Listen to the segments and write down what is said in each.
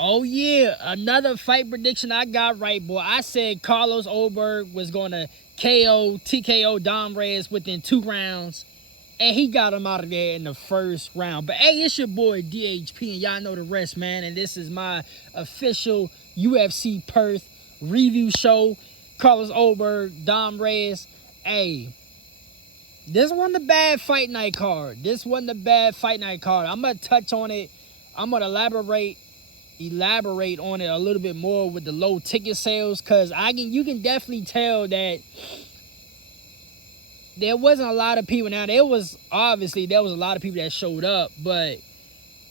Oh yeah, another fight prediction I got right, boy. I said Carlos Ulberg was gonna TKO Dom Reyes within 2 rounds, and he got him out of there in the first round. But hey, it's your boy DHP, and y'all know the rest, man. And this is my official UFC Perth review show. Carlos Ulberg, Dom Reyes. Hey, this wasn't a bad fight night card. This wasn't a bad fight night card. I'm gonna touch on it. I'm gonna elaborate on it a little bit more with the low ticket sales, because you can definitely tell that there wasn't a lot of people. Now there was a lot of people that showed up, but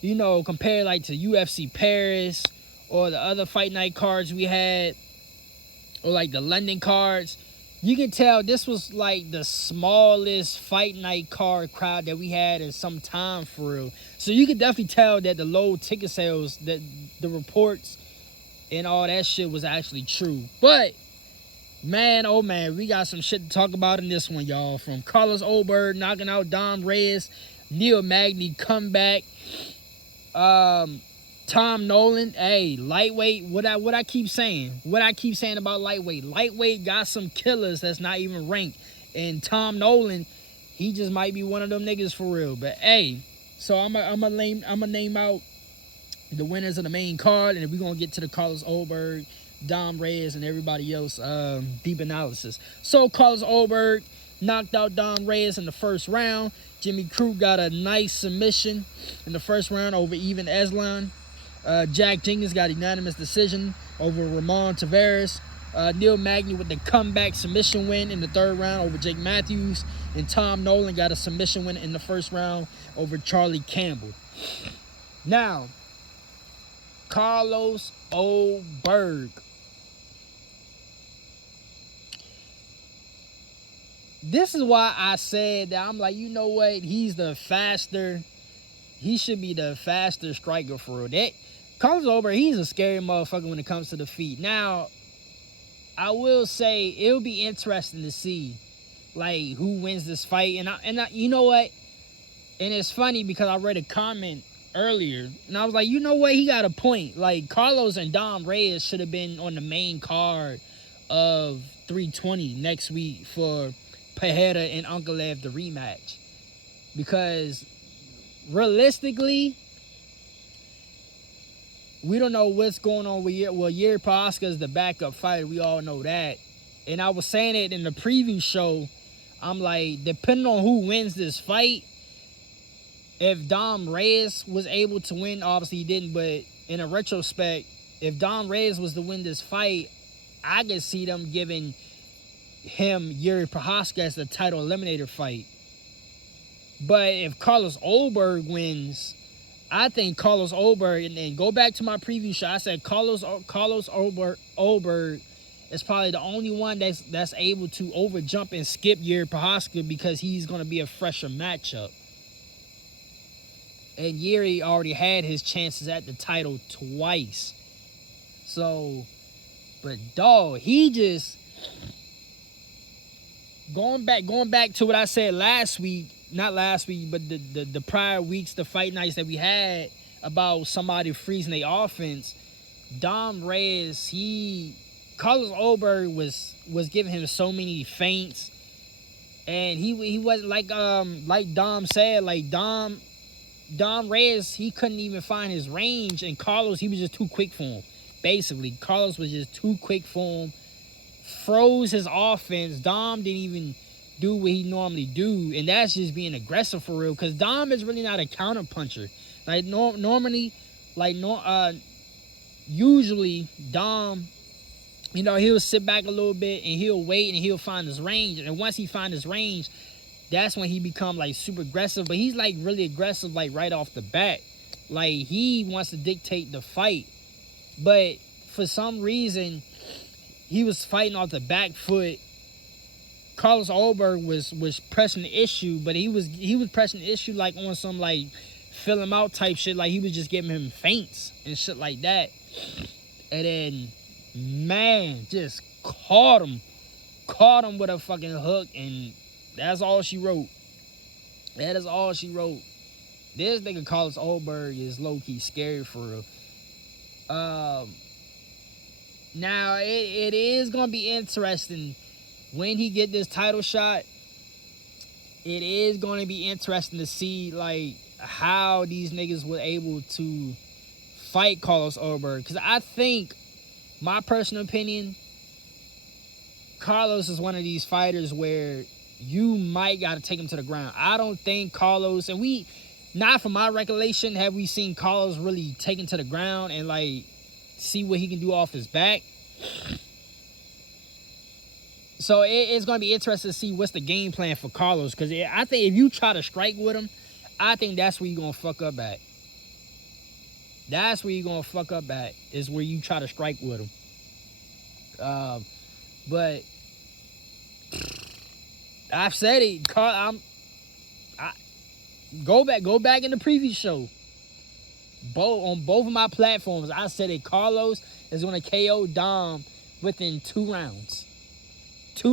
compared like to UFC Paris or the other fight night cards we had, or like the London cards, you can tell this was like the smallest fight night card crowd that we had in some time, for real. So you can definitely tell that the low ticket sales, that the reports and all that shit was actually true. But man, oh man, we got some shit to talk about in this one, y'all. From Carlos Ulberg knocking out Dom Reyes, Neil Magny comeback, Tom Nolan, hey, lightweight. What I keep saying about lightweight got some killers that's not even ranked, and Tom Nolan, he just might be one of them niggas for real. But hey, so I'm gonna name out the winners of the main card, and then we're gonna get to the Carlos Ulberg, Dom Reyes, and everybody else deep analysis. So Carlos Ulberg knocked out Dom Reyes in the first round. Jimmy Crute got a nice submission in the first round over Even Eslan. Jack Jenkins got a unanimous decision over Ramon Tavares. Neil Magny with the comeback submission win in the third round over Jake Matthews. And Tom Nolan got a submission win in the first round over Charlie Campbell. Now, Carlos Ulberg. This is why I said that I'm like, you know what? He should be the faster striker for real. That Carlos Ulberg, he's a scary motherfucker when it comes to the feet. Now, I will say it'll be interesting to see like who wins this fight. And I you know what? And it's funny because I read a comment earlier and I was like, you know what? He got a point. Like Carlos and Dom Reyes should have been on the main card of 320 next week for Pereira and Ankalaev the rematch. Because realistically, we don't know what's going on with Yuri Prochazka is the backup fighter. We all know that. And I was saying it in the preview show. I'm like, depending on who wins this fight, if Dom Reyes was able to win, obviously he didn't, but in a retrospect, if Dom Reyes was to win this fight, I could see them giving him Yuri Prochazka as the title eliminator fight. But if Carlos Ulberg wins, I think Carlos Ulberg, and go back to my preview show, I said Carlos Ulberg is probably the only one that's able to overjump and skip Yuri Prochazka because he's going to be a fresher matchup. And Yuri already had his chances at the title twice. So, but dog, he just going back to what I said last week. Not last week, but the prior weeks, the fight nights that we had about somebody freezing their offense. Dom Reyes, Carlos Ulberg was giving him so many feints, and he wasn't like Dom said, like Dom Reyes, he couldn't even find his range, and Carlos, he was just too quick for him. Basically, Carlos was just too quick for him, froze his offense. Dom didn't even do what he normally do, and that's just being aggressive for real, because Dom is really not a counter puncher. Like usually Dom, he'll sit back a little bit and he'll wait and he'll find his range, and once he finds his range, that's when he become like super aggressive. But he's like really aggressive like right off the bat. Like he wants to dictate the fight, but for some reason he was fighting off the back foot. Carlos Ulberg was pressing the issue, but he was pressing the issue like on some like fill him out type shit. Like he was just giving him feints and shit like that. And then, man, just caught him with a fucking hook, and that's all she wrote. That is all she wrote. This nigga Carlos Ulberg is low-key scary for real. Um, Now it is gonna be interesting when he get this title shot. It is gonna be interesting to see like how these niggas were able to fight Carlos Ulberg, because I think, my personal opinion, Carlos is one of these fighters where you might gotta take him to the ground. I don't think Carlos, and not from my recollection have we seen Carlos really taken to the ground and like see what he can do off his back. So it's going to be interesting to see what's the game plan for Carlos, because I think if you try to strike with him, I think that's where you're going to fuck up at. That's where you're going to fuck up at, is where you try to strike with him. But I've said it. Go back in the preview show. On both of my platforms, I said it. Carlos is going to KO Dom within 2 rounds.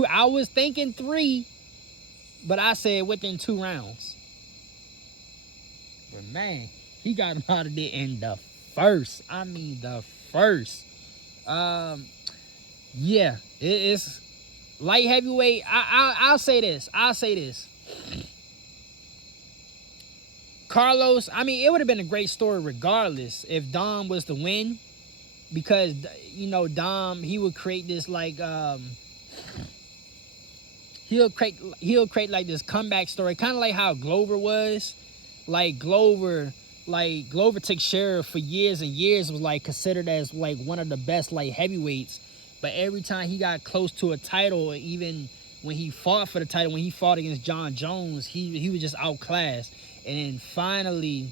I was thinking 3, but I said within 2 rounds. But man, he got him out of there in the first. I mean, the first. Yeah, it's light heavyweight. I'll say this. Carlos, I mean, it would have been a great story regardless if Dom was to win, because, you know, Dom, he would create this like he'll create like this comeback story, kind of like how Glover was. Like Glover Teixeira for years and years was like considered as like one of the best light heavyweights, but every time he got close to a title, even when he fought for the title, when he fought against John Jones, he was just outclassed. And then finally,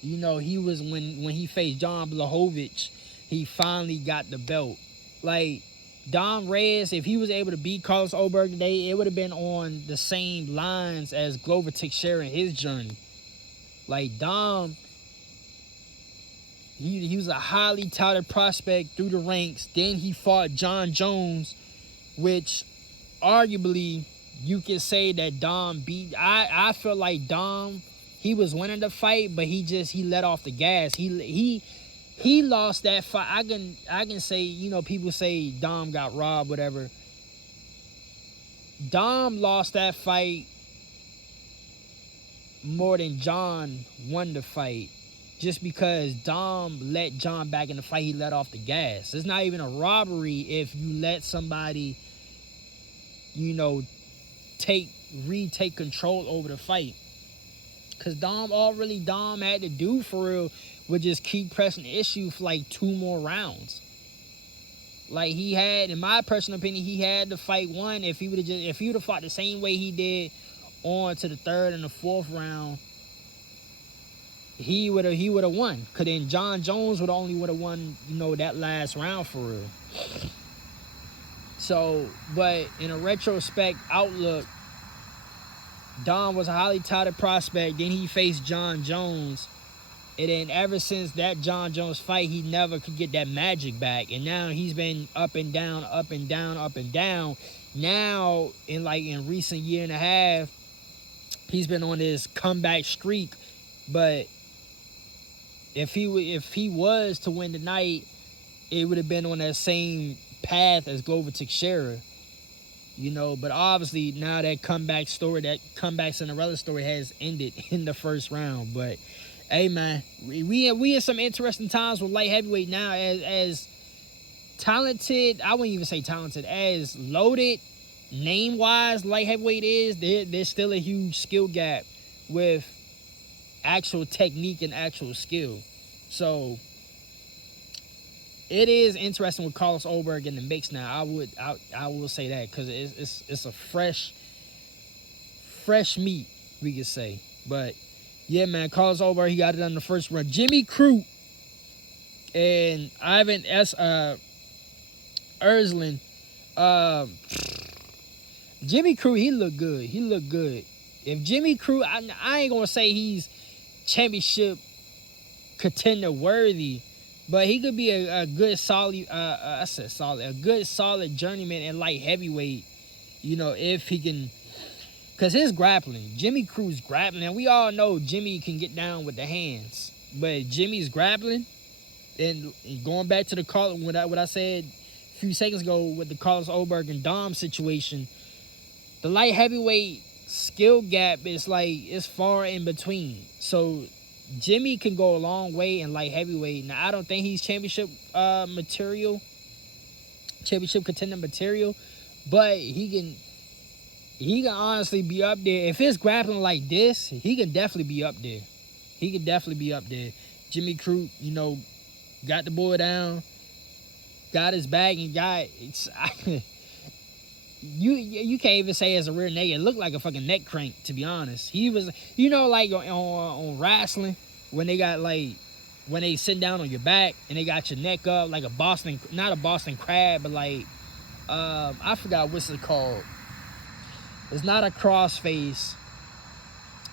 you know, he was when he faced John Blachowicz, he finally got the belt. Like Dom Reyes, if he was able to beat Carlos Ulberg today, it would have been on the same lines as Glover Teixeira in his journey. Like Dom, he was a highly touted prospect through the ranks. Then he fought John Jones, which arguably you can say that Dom beat. I feel like Dom, he was winning the fight, but he let off the gas. He lost that fight. I can say, you know, people say Dom got robbed, whatever. Dom lost that fight more than John won the fight, just because Dom let John back in the fight. He let off the gas. It's not even a robbery if you let somebody, you know, retake control over the fight. Because all Dom had to do for real was just keep pressing the issue for like 2 more rounds. Like he had, in my personal opinion, he had the fight won if he would have fought the same way he did on to the 3rd and the 4th round. He would have won. Cause then John Jones would have won, you know, that last round for real. So, but in a retrospect outlook, Dom was a highly touted prospect. Then he faced John Jones. And then ever since that John Jones fight, he never could get that magic back. And now he's been up and down, up and down, up and down. Now, in recent year and a half, he's been on this comeback streak. But if he was to win tonight, it would have been on that same path as Glover Teixeira, you know. But obviously now that comeback Cinderella story has ended in the first round. But hey man, we in some interesting times with light heavyweight now. As talented, I wouldn't even say talented, as loaded name wise light heavyweight is, there's still a huge skill gap with actual technique and actual skill. So it is interesting with Carlos Ulberg in the mix now. I will say that, because it's a fresh meat, we could say. But yeah, man, Carlos Ulberg, he got it on the first round. Jimmy Crute and Ivan S. Ersland. Jimmy Crute, he looked good. If Jimmy Crute, I ain't gonna say he's championship contender worthy, but he could be a good solid, a good solid journeyman in light heavyweight, you know, if he can. Because his grappling, Jimmy Crute's grappling, and we all know Jimmy can get down with the hands, but Jimmy's grappling, And going back to the call, what I said a few seconds ago with the Carlos Ulberg and Dom situation, the light heavyweight skill gap is like it's far in between. So Jimmy can go a long way in light heavyweight. Now I don't think he's championship contender material, but he can honestly be up there. If it's grappling like this, he can definitely be up there. He can definitely be up there. Jimmy Crute, got the boy down, got his bag, and you can't even say it's a rear naked. It looked like a fucking neck crank, to be honest. He was, like on wrestling, when they sit down on your back and they got your neck up like not a Boston crab, but like, I forgot what's it called. It's not a crossface,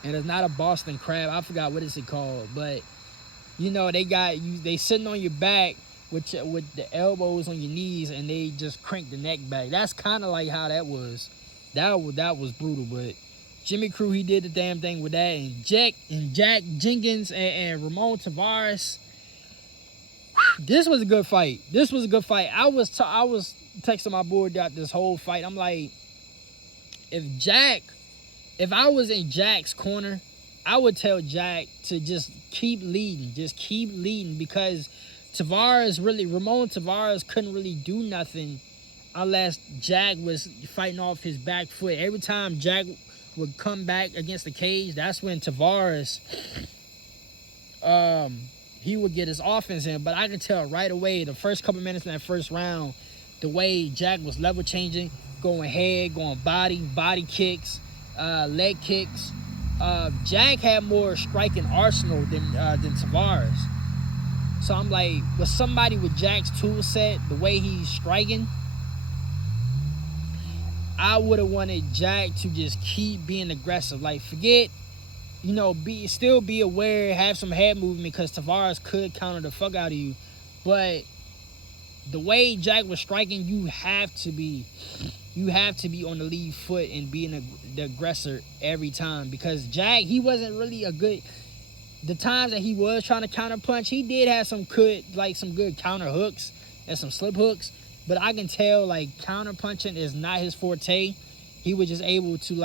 and it's not a Boston crab. I forgot what is it called, but they sitting on your back with the elbows on your knees, and they just crank the neck back. That's kind of like how that was. That was brutal, but Jimmy Crute, he did the damn thing with that, and Jack Jenkins and Ramon Tavares. This was a good fight. I was texting my boy about this whole fight. I'm like, if I was in Jack's corner, I would tell Jack to just keep leading. Because Ramon Tavares couldn't really do nothing unless Jack was fighting off his back foot. Every time Jack would come back against the cage, that's when Tavares, he would get his offense in. But I could tell right away, the first couple minutes in that first round, the way Jack was level changing, going head, going body kicks, leg kicks. Jack had more striking arsenal than Tavares. So I'm like, with somebody with Jack's tool set, the way he's striking, I would have wanted Jack to just keep being aggressive. Like, forget, still be aware, have some head movement, because Tavares could counter the fuck out of you. But the way Jack was striking, you have to be on the lead foot and being the aggressor every time, because Jack, he wasn't really the times that he was trying to counter punch, he did have some good counter hooks and some slip hooks, but I can tell like counter punching is not his forte. He was just able to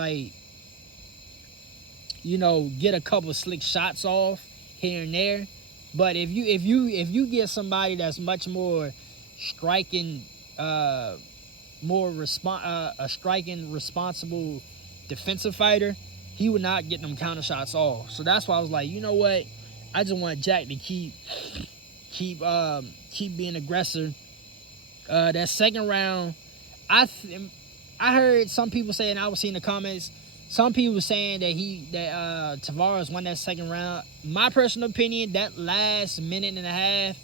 get a couple slick shots off here and there. But if you get somebody that's much more striking, a striking, responsible defensive fighter, he would not get them counter shots off. So that's why I was like, you know what? I just want Jack to keep being aggressive. That second round, I heard some people saying, I was seeing the comments, some people saying that Tavares won that second round. My personal opinion, that last minute and a half,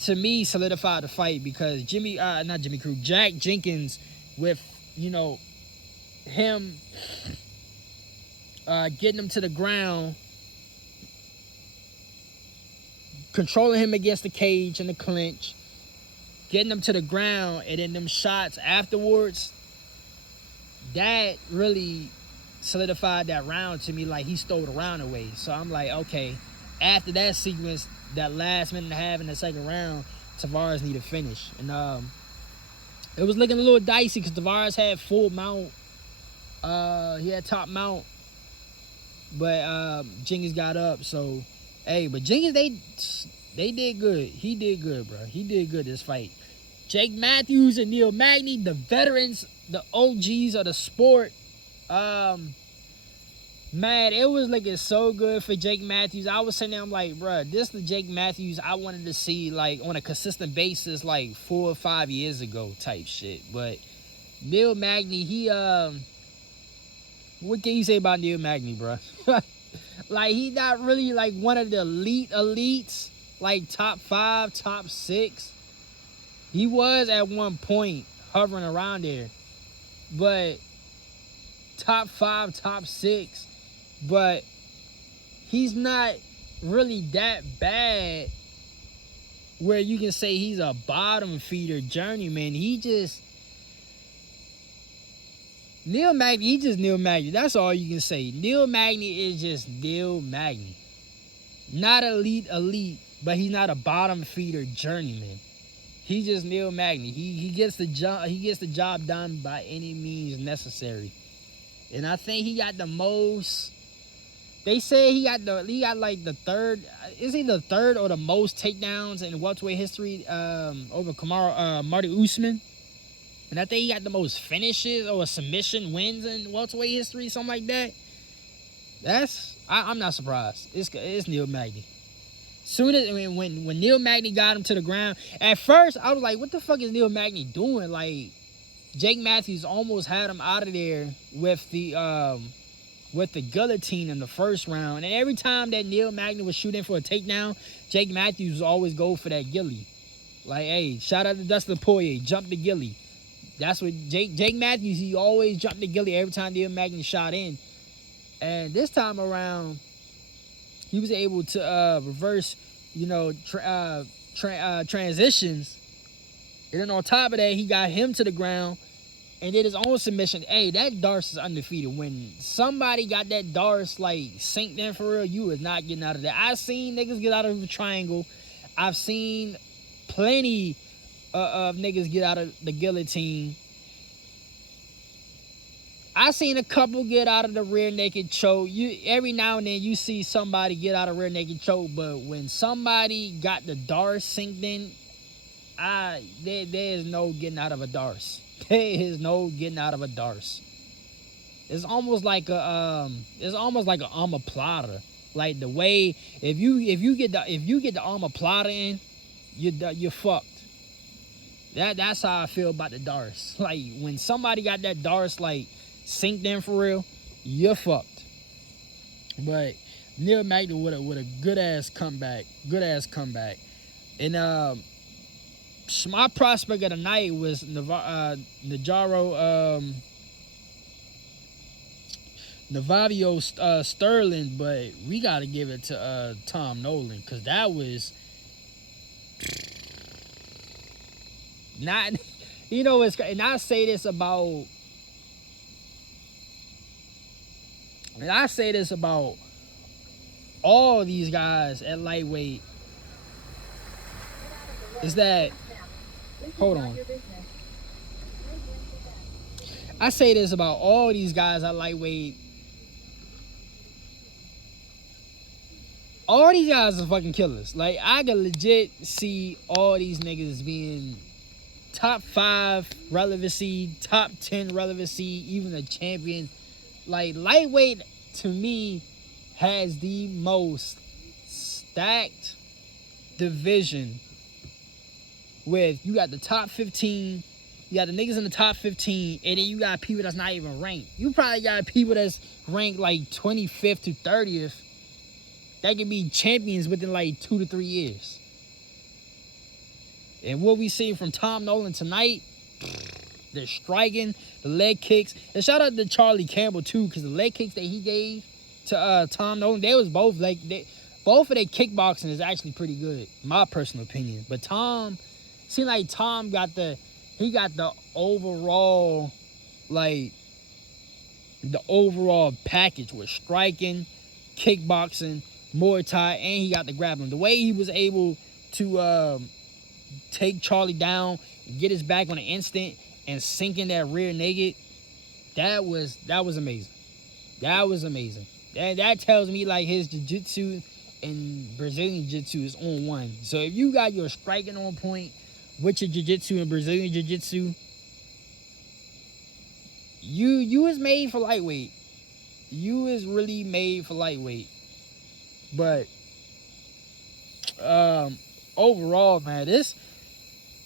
to me, solidified the fight, because Jack Jenkins, with him getting him to the ground, controlling him against the cage and the clinch, getting him to the ground, and then them shots afterwards, that really solidified that round to me. Like, he stole the round away. So I'm like, okay, after that sequence, that last minute and a half in the second round, Tavares need to finish. And it was looking a little dicey because Tavares had full mount. He had top mount, but Jenkins got up. So, hey, but Jenkins, they did good. He did good, bro. He did good this fight. Jake Matthews and Neil Magny, the veterans, the OGs of the sport. Man, it was looking so good for Jake Matthews. I was sitting there, I'm like, bro, this is the Jake Matthews I wanted to see, like, on a consistent basis, like, 4 or 5 years ago type shit. But Neil Magny, what can you say about Neil Magny, bro? Like, he not really, like, one of the elites, like, top 5, top 6. He was at one point hovering around there. But top 5, top 6. But he's not really that bad where you can say he's a bottom feeder journeyman. Neil Magny, he's just Neil Magny. That's all you can say. Neil Magny is just Neil Magny. Not elite, but he's not a bottom feeder journeyman. He's just Neil Magny. He gets the job. He gets the job done by any means necessary. And I think he got the most. They say he got like the third. Is he the third or the most takedowns in welterweight history over Marty Usman? And I think he got the most finishes or submission wins in welterweight history, something like that. I'm not surprised. It's Neil Magny. Soon as when Neil Magny got him to the ground, at first I was like, what the fuck is Neil Magny doing? Like, Jake Matthews almost had him out of there with the guillotine in the first round. And every time that Neil Magny was shooting for a takedown, Jake Matthews would always go for that gilly. Like, hey, shout out to Dustin Poirier, jump the gilly. That's what Jake Matthews, he always jumped the gilly every time Neil Magny shot in. And this time around, he was able to reverse, transitions. And then on top of that, he got him to the ground and did his own submission. Hey, that Darce is undefeated. When somebody got that Darce, like, synced in for real, you is not getting out of there. I've seen niggas get out of the triangle. I've seen plenty of niggas get out of the guillotine. I seen a couple get out of the rear naked choke. Every now and then you see somebody get out of rear naked choke, but when somebody got the Darce synced in, there is no getting out of a Darce. There is no getting out of a Darce. It's almost like a omoplata. Like the way if you get the omoplata in, you're fucked. That's how I feel about the Darce. Like when somebody got that Darce like synced in for real, you're fucked. But Neil Magny with a good ass comeback. And my prospect of the night was Navavio Sterling, but we got to give it to Tom Nolan, because that was not, and I say this about all these guys at lightweight, is that, hold on. I say this about all these guys at lightweight. All these guys are fucking killers. Like, I can legit see all these niggas being top 5 relevancy, top 10 relevancy, even a champion. Like, lightweight, to me, has the most stacked division. With, you got the top 15, you got the niggas in the top 15, and then you got people that's not even ranked. You probably got people that's ranked like 25th to 30th that can be champions within like 2 to 3 years. And what we see from Tom Nolan tonight, the striking, the leg kicks, and shout out to Charlie Campbell too, because the leg kicks that he gave to Tom Nolan, they was both like, both of their kickboxing is actually pretty good, my personal opinion. But Tom, seemed like Tom got the overall, like, the overall package with striking, kickboxing, Muay Thai, and he got the grappling. The way he was able to take Charlie down, get his back on the instant, and sink in that rear naked, that was amazing. That was amazing. That tells me like his jiu-jitsu and Brazilian jiu-jitsu is on one. So if you got your striking on point with your jiu-jitsu and Brazilian jiu-jitsu, you is made for lightweight. You is really made for lightweight. But overall, man, this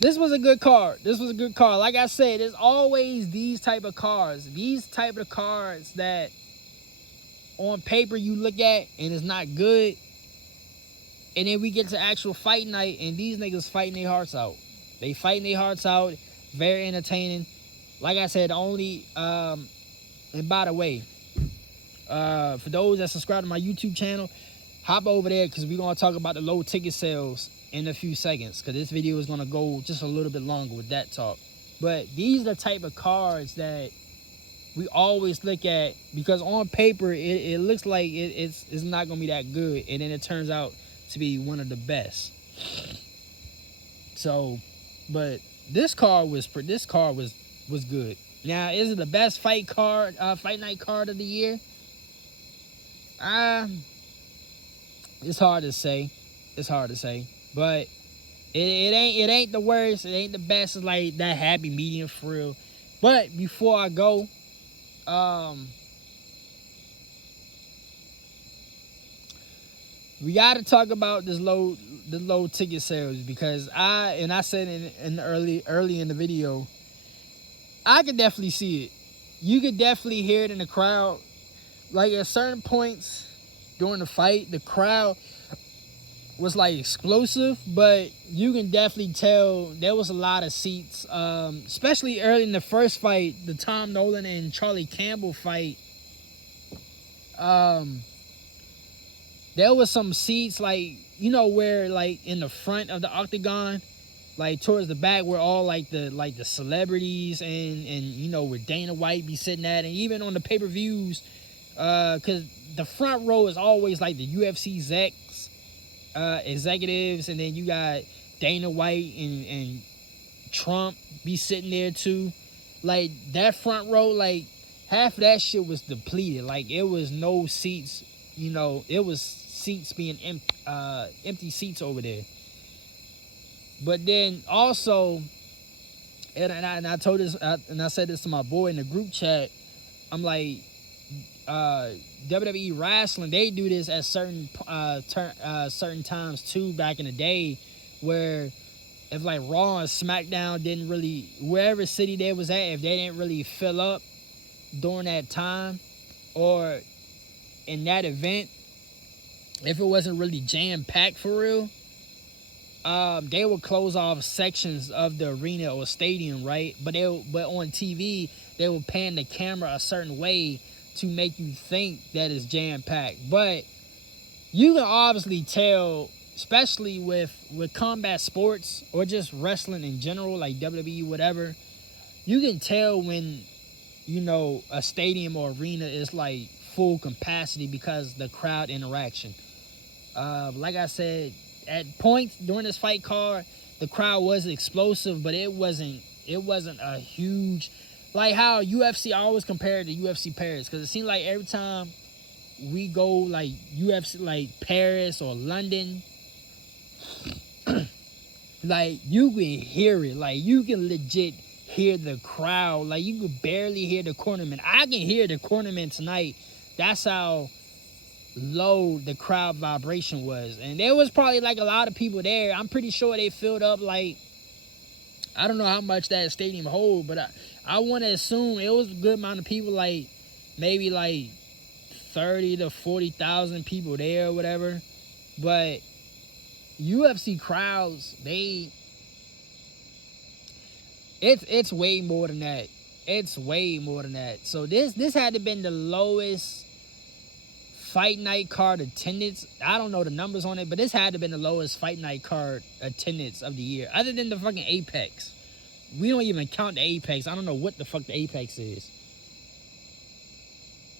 was a good card. This was a good card. Like I said, there's always these type of cards. These type of cards that on paper you look at and it's not good. And then we get to actual fight night and these niggas fighting their hearts out. They fighting their hearts out. Very entertaining. Like I said, only, and by the way, for those that subscribe to my YouTube channel, hop over there because we're going to talk about the low ticket sales in a few seconds, because this video is going to go just a little bit longer with that talk. But these are the type of cards that we always look at, because on paper it looks like it's not gonna be that good, and then it turns out to be one of the best. So, but this card was good. Now, is it the best fight night card of the year? It's hard to say. But it ain't the worst. It ain't the best. It's like that happy medium for real. But before I go, we got to talk about the low ticket sales, because I said in early in the video, I could definitely see it. You could definitely hear it in the crowd. Like at certain points during the fight, the crowd was like explosive, but you can definitely tell there was a lot of seats, especially early in the first fight, the Tom Nolan and Charlie Campbell fight. There was some seats, like, you know, where like in the front of the octagon, like towards the back, where all like the celebrities and you know, where Dana White be sitting at, and even on the pay-per-views, because the front row is always like the UFC executives, and then you got Dana White and Trump be sitting there too. Like that front row, like half of that shit was depleted. Like it was no seats, you know, it was seats being empty seats over there. But then also, and I told this, and I said this to my boy in the group chat, I'm like, WWE wrestling, they do this at certain times too back in the day, where if like Raw and SmackDown didn't really, wherever city they was at, if they didn't really fill up during that time, or in that event, if it wasn't really jam-packed for real, they would close off sections of the arena or stadium, right? But on TV, they would pan the camera a certain way to make you think that it's jam-packed. But you can obviously tell, especially with combat sports or just wrestling in general, like WWE, whatever, you can tell when, you know, a stadium or arena is like full capacity because the crowd interaction. Like I said, at points during this fight card, the crowd was explosive, but it wasn't a huge, like how UFC, I always compare it to UFC Paris, because it seemed like every time we go like UFC, like Paris or London, like you can hear it, like you can legit hear the crowd, like you could barely hear the cornerman. I can hear the cornerman tonight. That's how low the crowd vibration was, and there was probably like a lot of people there. I'm pretty sure they filled up, like, I don't know how much that stadium hold, but I want to assume it was a good amount of people, like maybe like 30 to 40,000 people there or whatever. But UFC crowds, it's way more than that. It's way more than that. So this had to been the lowest fight night card attendance. I don't know the numbers on it, but this had to been the lowest fight night card attendance of the year, other than the fucking Apex. We don't even count the Apex. I don't know what the fuck the Apex is.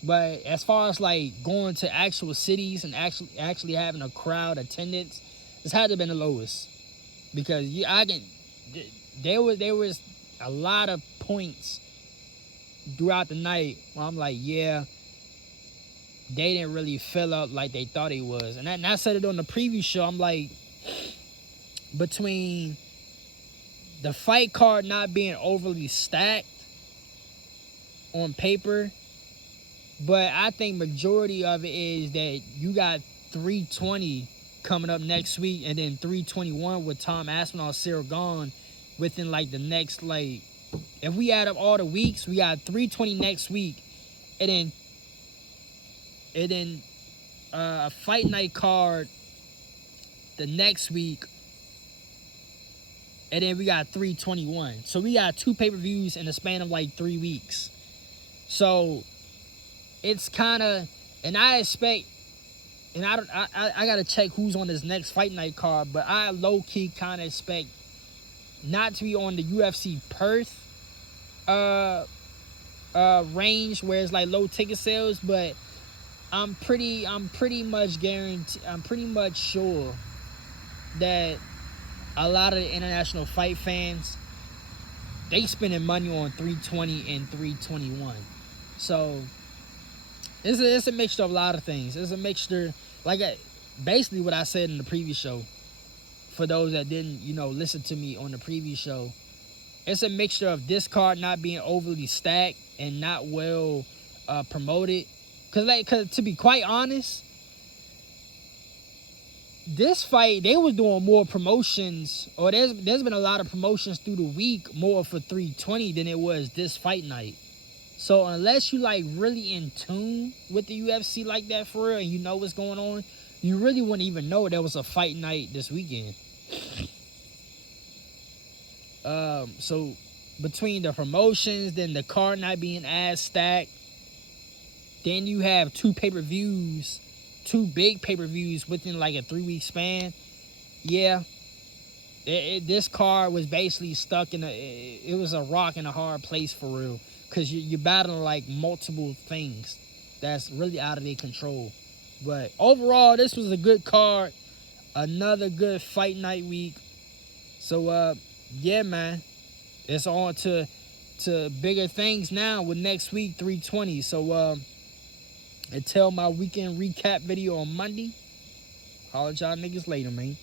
But as far as like going to actual cities and actually having a crowd attendance, this had to been the lowest, because there was a lot of points throughout the night where I'm like, yeah, they didn't really fill up like they thought it was. And I said it on the preview show. I'm like, between the fight card not being overly stacked on paper, but I think majority of it is that you got 320 coming up next week, and then 321 with Tom Aspinall, Cyril Gahn within like the next, like, if we add up all the weeks, we got 320 next week, and then a fight night card the next week, and then we got 321. So we got 2 pay-per-views in the span of like 3 weeks. So it's kind of, and I expect, and I gotta check who's on this next fight night card, but I low-key kind of expect not to be on the UFC Perth range where it's like low ticket sales, but I'm pretty much sure that a lot of the international fight fans, they spending money on 320 and 321. So it's a mixture of a lot of things. It's a mixture, basically what I said in the previous show. For those that didn't, listen to me on the previous show, it's a mixture of this card not being overly stacked and not well promoted. Cause to be quite honest, this fight, they was doing more promotions, or there's been a lot of promotions through the week more for 320 than it was this fight night. So unless you really in tune with the UFC like that for real, and you know what's going on, you really wouldn't even know there was a fight night this weekend. So between the promotions, then the card not being as stacked, then you have two big pay-per-views within a 3-week span. Yeah, this card was basically stuck it was a rock in a hard place for real, because you're battling multiple things that's really out of their control. But overall, this was a good card, another good fight night week. So yeah, man, it's on to bigger things now with next week 320. So until my weekend recap video on Monday, holla at y'all niggas later, man.